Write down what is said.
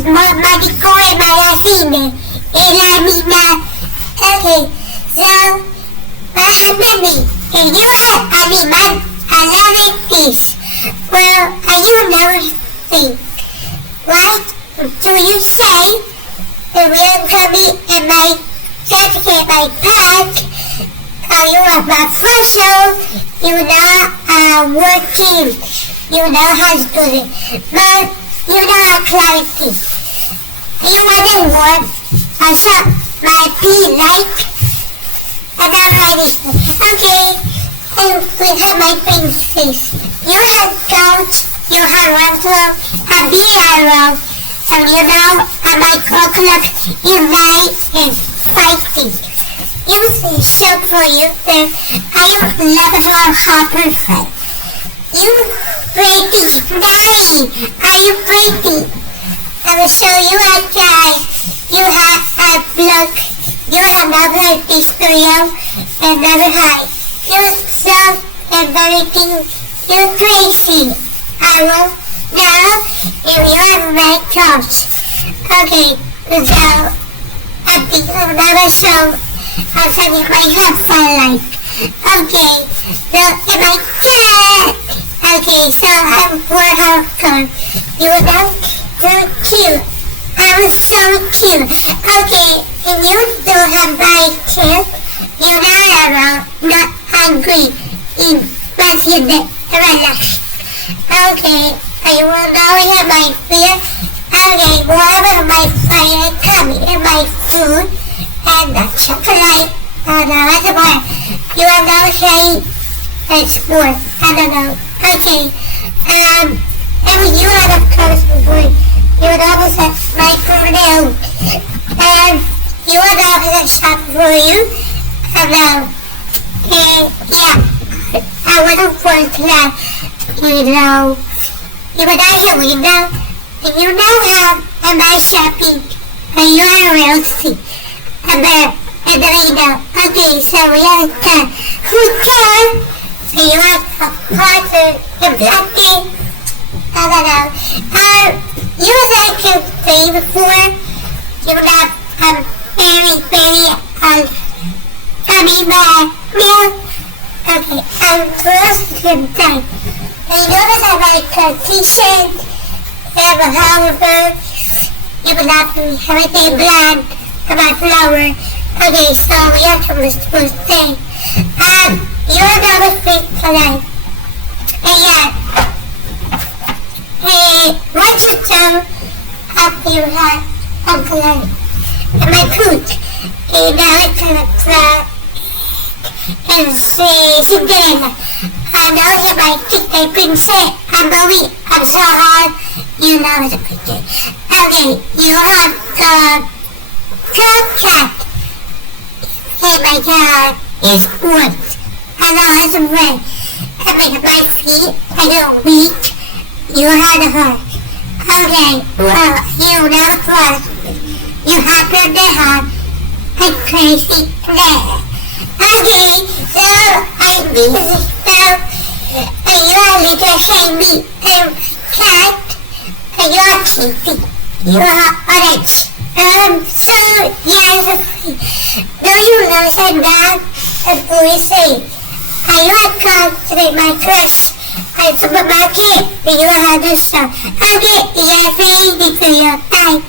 is more magical in my cine. Lamina. Okay, so what happened is, if you have animal, a lot of fish, well, you never think, right? Do you say the real coming in my certificate, my pack? You are my fossil, you know working, you know how to do it, but you know how clarity. You want to work, I shot my pee like, and I'm ready. Okay, and we have my princess. You have coach, you have rental, a arrow, and you know, at my o'clock, you lie and fighting. You see, show for you that I am level hopper friend. You breaking, Daddy, I am breaking. I will show you a guy. You have a block. You have another Israel, another high. You love and everything. You crazy. Arrow. Now, if you have my coach. Okay, so I think another show. I'll send you my have fun like. Okay, so in my cat. Okay, so I'm for hardcore. You know, so cute. I'm so cute. Okay, and you don't have my tip. You're not hungry. But you relax. Okay, I will now have my fear. Okay, whatever my fire come in my food and the chocolate and whatever. You are now saying it's good. I don't know. Okay, and you are the person boy. You would always have my nail. And you would always have shop for you. And yeah, I wouldn't want that, you know. You would have a window, and you know how am I shopping, and you are wealthy. And then you know, okay, so we have the hotel, and you have a partner, the black game. I don't know. You would like to say before, you would have very coming back. No? Okay, first you can time. And you notice I like a t-shirt, you have a however, you would have everything black, about flower. Okay, so we have to respond thing. You're another thing tonight. And yeah. Hey, what you tell after you had Uncle and my coot? And now it's gonna try and Cinderella. I know you might think they couldn't say it. I'm so hard. You know it's a picture. Okay, you have the cat. Hey, my God, it's wood. I know it's red. And my feet, I know weak. You had a heart. Okay, well, you know what? You happen to have a crazy plan. Okay, so I'm busy. So, you are a little shamey cat, and you are cheating. You are orange. So, yes, do you know that a boy say, are you a country, my crush? At supermarket, you have a shop. Okay, yes, I need to your time.